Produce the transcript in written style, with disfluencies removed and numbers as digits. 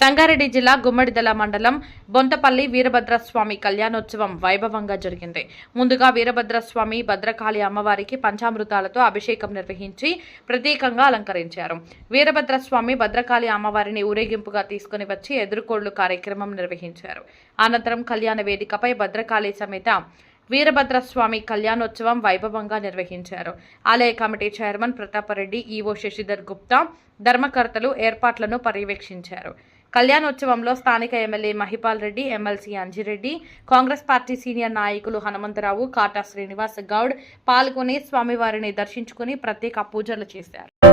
సంగారెడ్డి జిల్లా గుమ్మడిదల మండలం బొంతపల్లి వీరభద్రస్వామి కళ్యాణోత్సవం వైభవంగా జరిగింది. ముందుగా వీరభద్రస్వామి భద్రకాళి అమ్మవారికి పంచామృతాలతో అభిషేకం నిర్వహించి ప్రత్యేకంగా అలంకరించారు. వీరభద్రస్వామి భద్రకాళి అమ్మవారిని ఊరేగింపుగా తీసుకుని వచ్చి ఎదుర్కోళ్లు కార్యక్రమం నిర్వహించారు. అనంతరం కళ్యాణ వేదికపై భద్రకాళి సమేత వీరభద్రస్వామి కళ్యాణోత్సవం వైభవంగా నిర్వహించారు. ఆలయ committee chairman Pratap Reddy, EO Shashidhar Gupta, ధర్మకర్తలు ఏర్పాట్లను పర్యవేక్షించారు. కళ్యాణోత్సవంలో స్థానిక MLA Mahipal Reddy, MLC Anji Reddy, Congress party senior నాయకులు హనుమంతరావు, కాటా శ్రీనివాస్ గౌడ్ పాల్గొని స్వామివారిని దర్శించుకుని ప్రత్యేక పూజలు చేశారు.